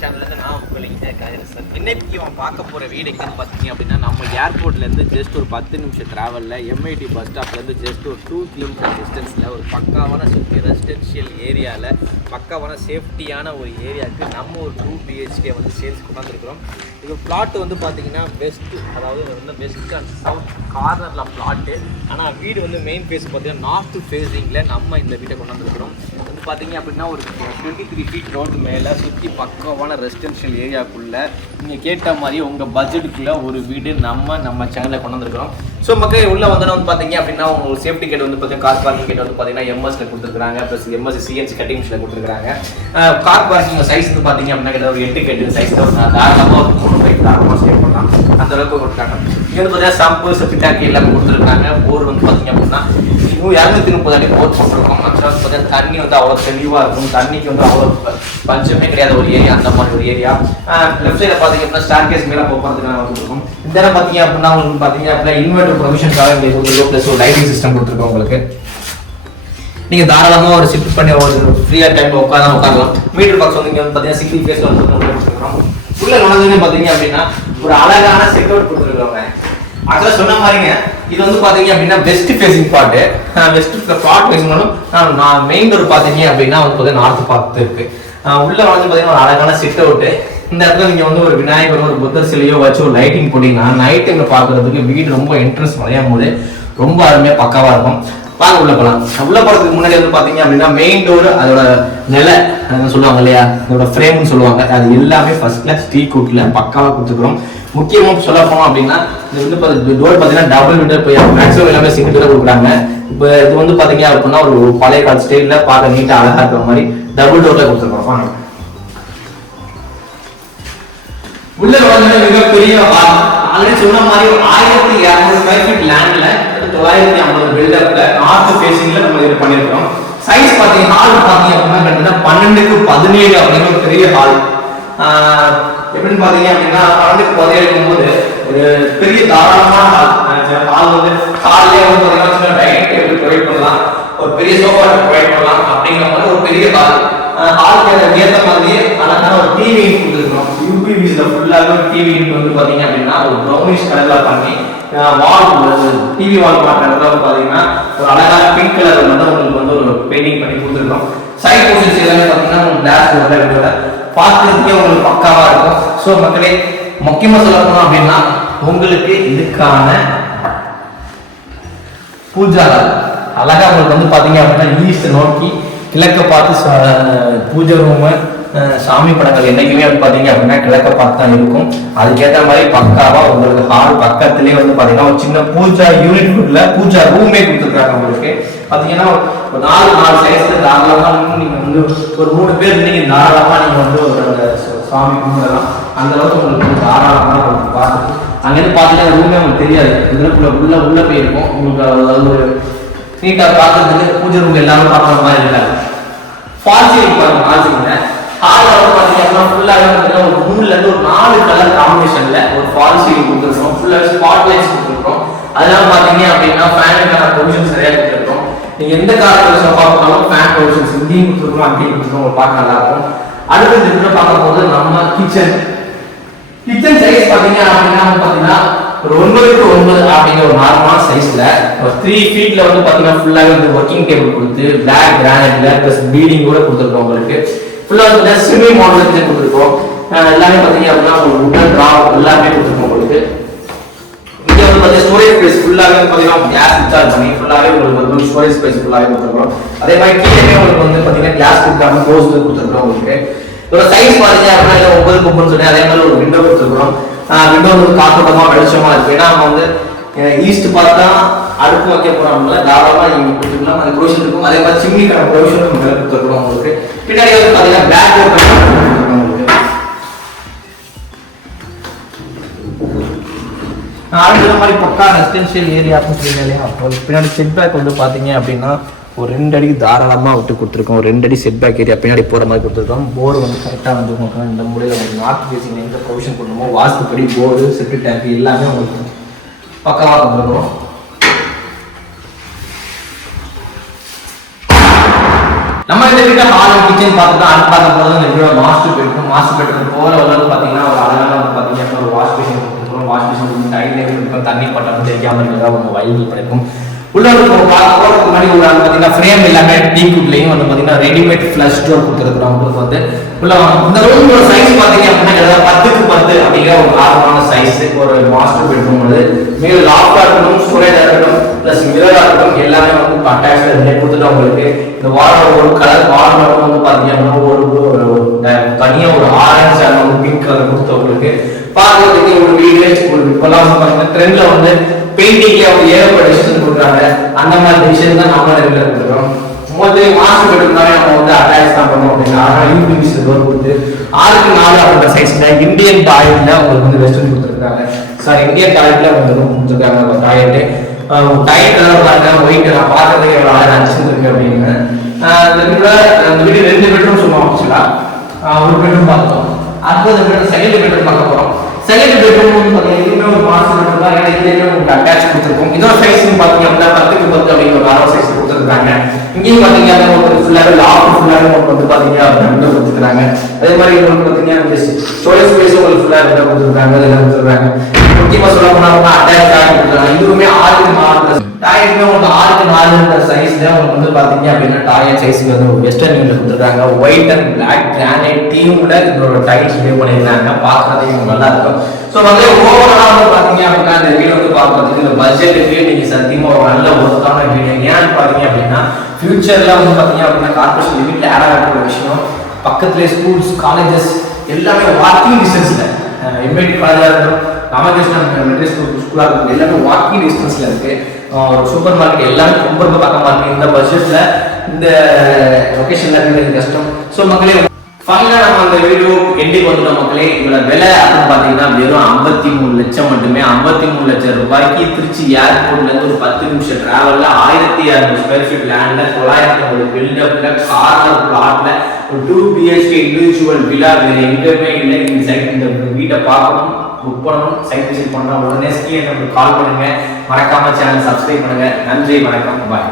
சேனல்லேருந்து நான் உங்களுக்கு சார். இன்னைக்கு அவன் பார்க்க போகிற வீடு எங்கன்னு பார்த்தீங்க அப்படின்னா, நம்ம ஏர்போர்ட்லேருந்து ஜஸ்ட் ஒரு 10 நிமிஷம் ட்ராவலில் எம்ஐடி பஸ் ஸ்டாப்லேருந்து ஜஸ்ட் ஒரு 2 கிலோமீட்டர் டிஸ்டன்ஸில் ஒரு பக்காவான சுற்றி ரெசிடென்ஷியல் ஏரியாவில் பக்காவான சேஃப்டியான ஒரு ஏரியாவுக்கு நம்ம ஒரு 2 BHK வந்து சேல்ஸ் கொண்டாந்துருக்கிறோம். இது பிளாட் வந்து பார்த்தீங்கன்னா வெஸ்ட்டு, அதாவது வந்து வெஸ்ட் அண்ட் சவுத் கார்னரில் பிளாட்டு. ஆனால் வீடு வந்து மெயின் ஃபேஸ் பார்த்தீங்கன்னா நார்த் ஃபேஸிங்கில் நம்ம இந்த வீட்டை கொண்டாந்துருக்கிறோம். வந்து பார்த்தீங்க அப்படின்னா ஒரு 23 ஃபீட் ரோடு மேலே சுற்றி பக்காவான ரெசிடென்ஷியல் ஏரியாவுக்குள்ளே நீங்கள் கேட்ட மாதிரி உங்கள் பட்ஜெட்டுக்குள்ளே ஒரு வீடு நம்ம சேனலில் கொண்டு வந்துருக்கிறோம். ஸோ மக்கள் உள்ளே வந்தோன்னா வந்து பார்த்தீங்க அப்படின்னா உங்களுக்கு சேஃப்டி கேட் வந்து பார்த்தீங்கன்னா கார் பார்க்கிங் கேட் வந்து பார்த்தீங்கன்னா எம்எஸ்ல கொடுத்துருக்காங்க, ப்ளஸ் எம்எஸ் சிஎன்சி கட்டிங்ஸில் கொடுத்துருக்காங்க. கார் பார்க்கிங் சைஸ் வந்து பார்த்தீங்க அப்படின்னா கிட்ட ஒரு 8 கேட்டு சைஸில் ஒரு தாராளமாக ஒரு 3 பைக் தாராளமாக சேவ் பண்ணலாம், அந்த அளவுக்கு கொடுத்துருக்காங்க. இங்கே வந்து பார்த்தீங்கன்னா சம்பு செப்டிடாக்கி எல்லாமே கொடுத்துருக்காங்க. போர் வந்து பார்த்தீங்க அப்படின்னா 230 அடி போர் போட்டிருக்கோம். ஆக்சுவலாக பார்த்தீங்கன்னா தண்ணி வந்து அவ்வளோ தெளிவாக இருக்கும், தண்ணிக்கு வந்து அவ்வளோ பஞ்சமே கிடையாது ஒரு ஏரியா, அந்த மாதிரி ஒரு ஏரியா. லெஃப்ட் சைடில் பார்த்தீங்க அப்படின்னா ஸ்டார் கேஸ் மேலே போகிறதுக்கான வந்துருக்கும். இந்த இடம் பார்த்தீங்க அப்படின்னா உங்களுக்கு பார்த்தீங்க அப்படின்னா இன்வெர்டர் ப்ரொவிஷனுக்காக இங்கே கொடுத்துருக்கோம், ப்ளஸ் ஒரு லைட்டிங் சிஸ்டம் கொடுத்துருக்கோம். உங்களுக்கு நீங்கள் தாராளமாக ஒரு ஷிஃப்ட் பண்ணி ஒரு ஃப்ரீயாக டைமில் உட்காரலாம். மீட்டர் பாக்ஸ் வந்து இங்கே வந்து பார்த்தீங்கன்னா சிங்கிள் ஃபேஸ் வந்து கொடுத்துருக்கோம். உள்ள நுழைஞ்சு பார்த்தீங்க அப்படின்னா ஒரு அழகான செட் அவுட் கொடுத்துருக்காங்க. ஆக்சுவலாக சொன்ன மாதிரிங்க இது வந்து பார்த்தீங்க அப்படின்னா west facing part. West part பேசினாலும் நான் மெயின் டோர் பார்த்தீங்க அப்படின்னா வந்து பார்த்தீங்கன்னா நார்த் பார்த்து இருக்கு. உள்ள வந்து பார்த்தீங்கன்னா ஒரு அழகான சிட் அவுட்டு. இந்த இடத்துல நீங்கள் வந்து ஒரு விநாயகர் ஒரு புத்தர் சிலையோ வச்சு ஒரு லைட்டிங் போட்டிங்கன்னா நைட் டைமில் பார்க்குறதுக்கு வீடு ரொம்ப இன்ட்ரெஸ்ட் வரையும் போது ரொம்ப அருமையாக பக்காவாக இருக்கும். வாங்க உள்ள போகலாம். உள்ள போகிறதுக்கு முன்னாடி வந்து பார்த்தீங்க அப்படின்னா மெயின் டோர் அதோட நிலை சொல்லுவாங்க இல்லையா, அதோட ஃப்ரேம்னு சொல்லுவாங்க, அது எல்லாமே ஃபர்ஸ்ட் கிளாஸ் டீ கூட்டில் பக்காவாக கொடுத்துக்கிறோம். முக்கியமாக சொல்ல போனோம் அப்படின்னா இது வந்து டோர் பார்த்தீங்கன்னா டபுள் விண்டோ போய் மேக்ஸிமம் எல்லாமே சிங்கிள் டோர் கொடுக்குறாங்க. இப்போ இது வந்து பார்த்தீங்க அப்படின்னா ஒரு பழைய கால ஸ்டைலில் பார்க்க நீட்டாக அழகாக இருக்கிற மாதிரி டபுள் டோரில் கொடுத்துருக்கோம். உள்ள வந்து மிகப்பெரிய ஆல்ரெடி சொன்ன மாதிரி 1200 ஸ்கொயர் ஃபீட் லேண்ட்ல 950 பில்டப்ல நார்த் ஃபேசிங்ல நம்ம இது பண்ணிருக்கோம். சைஸ் பாத்தீங்க ஹால் பாத்தீங்க அப்படின்னா கரெக்ட்டா 12x17 அப்படிங்கிற ஒரு பெரிய ஹால். எப்படின்னு பாத்தீங்க அப்படின்னா 12x17 போது ஒரு பெரிய தாராளமான ஹால் வந்து ஹால்லே வந்து பாத்தீங்கன்னா டைனிங் டேபிள் ப்ரொவைட் பண்ணலாம், ஒரு பெரிய சோஃபா ப்ரொவைட் பண்ணலாம் அப்படிங்கிற மாதிரி ஒரு பெரிய ஹால். ஹாலுக்கு ஏற்ற மாதிரி அழகான ஒரு டிவி கொடுத்துருக்கோம். யூபிவிஸ்ல ஃபுல்லாக ஒரு டிவி வந்து பார்த்தீங்க அப்படின்னா ஒரு ப்ரௌனிஷ் கலரில் பண்ணி வால் டிவி வால் மாட்டுறதுல வந்து பார்த்தீங்கன்னா ஒரு அழகான பிங்க் கலர் வந்து உங்களுக்கு வந்து ஒரு பெயிண்டிங் பண்ணி கொடுத்துருக்கோம். சைட் போர்ஷன்ஸ் எல்லாமே பார்த்தீங்கன்னா உங்களுக்கு கிளாஸ் டோர்ல பார்க்கறதுக்கே உங்களுக்கு பக்காவாக இருக்கும். ஸோ மக்களே முக்கியமாக சொல்ல போனோம் அப்படின்னா உங்களுக்கு இதுக்கான பூஜா அழகா உங்களுக்கு வந்து பார்த்தீங்க அப்படின்னா ஈஸ்ட் நோக்கி கிழக்க பார்த்து பூஜை ரூமு சாமி படங்கள் என்னைக்குமே வந்து பார்த்தீங்க அப்படின்னா கிழக்க பார்த்து தான் இருக்கும். அதுக்கேற்ற மாதிரி பக்காவா உங்களுக்கு ஹால் பக்கத்துலேயே வந்து பார்த்தீங்கன்னா ஒரு சின்ன பூஜா யூனிட்ல பூஜா ரூமே கொடுத்துருக்காங்க. உங்களுக்கு பார்த்தீங்கன்னா ஒரு 4 சைஸ்ல தாராளமாக நீங்கள் வந்து ஒரு 3 பேர் நீங்க தாராளமாக நீங்கள் வந்து ஒரு சாமி கும்பிடலாம். அந்த அளவுக்கு உங்களுக்கு தாராளமாக உங்களுக்கு பார்த்து அங்கேருந்து பார்த்துட்டு ரூமே உங்களுக்கு தெரியாது, இதுக்குள்ள உள்ள போயிருக்கும். உங்களுக்கு அதாவது ஒரு நீட்டாக பார்க்கறதுக்கு பூஜை ரூம் எல்லாமே பார்க்குற மாதிரி இருக்காது. ஃபால் சீலிங் பாருங்க, ஃபால் சீலிங்ல ஹாலில் வந்து பார்த்தீங்கன்னா ஃபுல்லாகவே பார்த்தீங்கன்னா ஒரு 3லேருந்து ஒரு 4 கலர் காம்பினேஷன்ல ஒரு ஃபால் சீலிங் கொடுத்துருக்கோம். ஃபுல்லாக ஸ்பாட் லைட்ஸ் கொடுத்துருக்கோம். அதனால பார்த்தீங்க அப்படின்னா ஃபேனுக்கான ப்ரொவிஷன் சரியாக கொடுத்துருக்கோம். நீங்கள் எந்த காலத்தில் சோஃபா போனாலும் ஃபேன் ப்ரொவிஷன்ஸ் இங்கேயும் கொடுத்துருக்கோம், அங்கேயும் கொடுத்துருக்கோம், உங்களுக்கு பார்க்க நல்லா இருக்கும். அடுத்த இதில் பார்க்க போது நம்ம கிச்சன் சைஸ் பார்த்தீங்க அப்படின்னா பார்த்தீங்கன்னா ஒரு 9x9 அப்படிங்கிற ஒரு நார்மலான சைஸ்ல ஒரு 3 ஃபீட்ல வந்து பார்த்தீங்கன்னா ஃபுல்லாக வந்து ஒர்க்கிங் டேபிள் கொடுத்து பிளாக் கிரானைட்ல ப்ளஸ் பீடிங் கூட கொடுத்துருக்கோம். உங்களுக்கு ஃபுல்லாக வந்து செமி மாடல் கிச்சன் கொடுத்துருக்கோம். எல்லாமே பார்த்தீங்க அப்படின்னா உங்களுக்கு உடன் ட்ரா எல்லாமே கொடுத்துருக்கோம். உங்களுக்கு இங்கே வந்து பார்த்தீங்கன்னா ஸ்டோரேஜ் ஸ்பேஸ் ஃபுல்லாகவே பார்த்தீங்கன்னா கேஸ் இன்ஸ்டால் பண்ணி ஃபுல்லாகவே உங்களுக்கு வந்து ஸ்டோரேஜ் ஸ்பேஸ் ஃபுல்லாகவே கொடுத்துருக்கோம். அதே மாதிரி கீழே உங்களுக்கு வந்து பார்த்தீங்கன்னா கிளாஸ் கொடுக்காம க்ளோஸ் கொடுத்துருக்கோம். உங்களுக்கு இதோட சைஸ் பார்த்தீங்க அப்படின்னா 9x9 சொல்லி அதே மாதிரி ஒரு விண்டோ கொடுத்துருக்கோம். விண்டோ வந்து காத்தோட்டமா வெளிச்சமா இருக்கு. ஏன்னா நம்ம வந்து ஈஸ்ட் பார்த்தா அடுப்பு வைக்க போறோம்ல தாராளமா இங்க கொடுத்துக்கலாம், அது ப்ரொவிஷன் இருக்கும். அதே மாதிரி சிம்னிக்கான ப்ரொவிஷன் நம்ம மேல கொடுத்துருக்கோம். உங்களுக்கு பின்னாடி வந்து பாத்தீங்கன்னா பிளாக் உங்களுக்கு அடுத்த மாதிரி பக்கா ரெசிடென்ஷியல் ஏரியா அப்படின்னு பின்னாடி செட் பேக் வந்து பாத்தீங்க அப்படின்னா ஒரு 2 அடிக்கு தாராளமாக விட்டு கொடுத்துருக்கோம். ஒரு 2 அடி செட் பேக் ஏரியா பின்னாடி போகிற மாதிரி கொடுத்துருக்கோம். போர்டு வந்து கரெக்டாக வந்து உங்களுக்கு இந்த முறையில் உங்களுக்கு நார்த் ஃபேசிங் எந்த ப்ரொவிஷன் பண்ணணுமோ வாஸ்துப்படி போர்டு செப்டிக் டேங்க் எல்லாமே உங்களுக்கு பக்காவாக கொடுத்துருக்கோம். நம்ம இந்த வீட்டை ஹால் அண்ட் கிச்சன் பார்த்து தான் பார்க்க போகிறது. இந்த வீடோட மாஸ்டர் பெட்ரூம் போகிற வந்து பார்த்தீங்கன்னா ஒரு அழகான வந்து பார்த்தீங்கன்னா ஒரு வாஷ் பேஷன் கொடுத்துருக்கோம். வாஷ் பேஷன் டைலே இருக்கும், தண்ணி பட்டம் தெரியாமல் இருக்கிறதா உங்கள் வயல் கிடைக்கும். உள்ள போகிறதுக்கு முன்னாடி உள்ள பார்த்தீங்கன்னா ஃப்ரேம் எல்லாமே டீக்குட்லையும் வந்து பார்த்தீங்கன்னா ரெடிமேட் ஃப்ளஷ் டோர் கொடுத்துருக்குறோம். உங்களுக்கு வந்து உள்ள இந்த ரூமோட சைஸ் பார்த்தீங்க அப்படின்னா 10x10 அப்படிங்கிற ஒரு நார்மலான சைஸ். ஒரு மாஸ்டர் பெட்ரூம் வந்து மிக லாஃப்டாக இருக்கட்டும், ஸ்டோரேஜாக இருக்கட்டும், ப்ளஸ் மிரராக இருக்கட்டும், எல்லாமே வந்து அட்டாச்சாக கொடுத்துட்டு உங்களுக்கு இந்த வாரோட ஒரு கலர் வால் வந்து பார்த்தீங்க அப்படின்னா ஒரு தனியாக ஒரு ஆரஞ்சு வந்து பிங்க் கலர் கொடுத்து உங்களுக்கு பார்க்கறதுக்கு ஒரு வீடு ஒரு இப்பெல்லாம் வந்து பார்த்தீங்கன்னா ட்ரெண்டில் வந்து பெயிண்டிங்கே அவங்க ஏகப்பட்ட டிசிஷன் கொடுக்குறாங்க. அந்த மாதிரி டிசிஷன் தான் நம்ம ரெகுலர் கொடுக்குறோம். முதல்ல மாஸ்டர் பெட்ரூம்னாலே நம்ம வந்து அட்டாச் தான் பண்ணுவோம் அப்படின்னா யூபிவிசி டோர் கொடுத்து 6x4 அப்படின்ற சைஸ்ல இந்தியன் டாய்லெட்ல உங்களுக்கு வந்து வெஸ்டர்ன் கொடுத்துருக்காங்க. சார் இந்தியன் டாய்லெட்ல உங்களுக்கு ரூம் கொடுத்துருக்காங்க. டாய்லெட்டு டைட் கலர் பாருங்க, ஒயிட் நான் பார்க்கறதுக்கு எவ்வளோ அழகாக இருக்கு அப்படின்னு. இந்த வீடு 2 பெட்ரூம் சொல்லுவோம். ஆக்சுவலா ஒரு பெட்ரூம் பார்த்தோம். அடுத்த செகண்ட் பெட்ரூம் பார்க்க போறோம். செகண்ட் பெட்ரூம் வந்து பார்த்தீங்கன்னா இதுவுமே ஒரு மாஸ்டர் பெட்ரூம் தான். ஏன்னா இதுலேயுமே உங்களுக்கு அட்டாச் கொடுத்துருக்கோம். இதோட சைஸ் பார்த்தீங்க அப்படின்னா 10x10 அப்படிங்கிற ஒரு அளவு சைஸ் கொடுத்துருக்காங்க. இங்கேயும் பார்த்தீங்க அப்படின்னா உங்களுக்கு ஃபுல்லாகவே லாஃப்ட் ஃபுல்லாகவே உங்களுக்கு வந்து பார்த்தீங்க அப்படின்னா கொடுத்துருக்காங்க. அதே மாதிரி உங்களுக்கு பார்த்தீங்கன்னா ஸ்டோரேஜ் ஸ்பேஸ் உங்களுக்கு ஃபுல்லாக கொடுத்துருக்காங்க. இதெல்லாம் கொடுத்துருக்காங்க. முக்கியமாக சொல்ல போனா அட்டாச் டாய்லெட் கொடுத்துருக்காங்க. இதுவுமே 6x4 டாய்லெட்டுமே உங்களுக்கு 6x4 சைஸ்ல உங்களுக்கு வந்து பார்த்தீங்க அப்படின்னா டாய்லெட் சைஸ் வந்து வெஸ்டர்ன் யூனில் கொடுத்துருக்காங்க. ஒயிட் அண்ட் பிளாக் கிரானைட் தீம்ல இதோட டைல்ஸ் யூஸ் பண்ணியிருக்காங்க. பார்க்கறதுக்கு நல்லா இருக்கும். ஸோ வந்து ஓவராலாக வந்து பார்த்தீங்க அப்படின்னா இந்த வீடு வந்து பார்க்கறதுக்கு இந்த பட்ஜெட்டுக்கு நீங்கள் சத்தியமாக ஒரு நல்ல ஒர்த்தான வீடு. ஏன்னு பார்த்தீங்க அப்படின்னா ஃபியூச்சரில் வந்து பார்த்தீங்க அப்படின்னா கார்பரேஷன் வீட்டில் ஆட் ஆகிற விஷயம் பக்கத்துலேயே ஸ்கூல்ஸ் காலேஜஸ் எல்லாமே வாக்கிங் டிஸ்டன்ஸில் எம்ஐடி காலேஜாக இருக்கட்டும், ராமகிருஷ்ணன் மிடில் ஸ்கூலாக இருக்கட்டும், எல்லாமே வாக்கிங் டிஸ்டன்ஸில் இருக்குது. ஒரு சூப்பர் மார்க்கெட் எல்லாமே ரொம்ப ரொம்ப பக்கமாக இருக்குது. இந்த பட்ஜெட்டில் இந்த லொக்கேஷனில் இருக்கிறது கஷ்டம். ஸோ மக்களே ஃபைனலாக நம்ம அந்த வீடியோ எண்டிக்கு வந்துட்டோம் மக்களே. இதோட விலை அப்படின்னு பார்த்தீங்கன்னா வெறும் 53 லட்சம் மட்டுமே. 53 லட்சம் ரூபாய்க்கு திருச்சி ஏர்போர்ட்லேருந்து ஒரு 10 நிமிஷம் டிராவலில் 1600 ஸ்கொயர் ஃபீட் லேண்டில் 900 பில்டப்பில் கார்னர் பிளாட்ல ஒரு 2 BHK இண்டிவிஜுவல் விழா வேறு எங்கேயுமே இல்லை. இந்த சைட் இந்த வீட்டை பார்க்கணும், புக் பண்ணணும், சைட் விசிட் பண்ணணும், உடனே ஸ்கீன் நம்மளுக்கு கால் பண்ணுங்க. மறக்காம சேனல் சப்ஸ்கிரைப் பண்ணுங்க. நன்றி, வணக்கம், பாய்.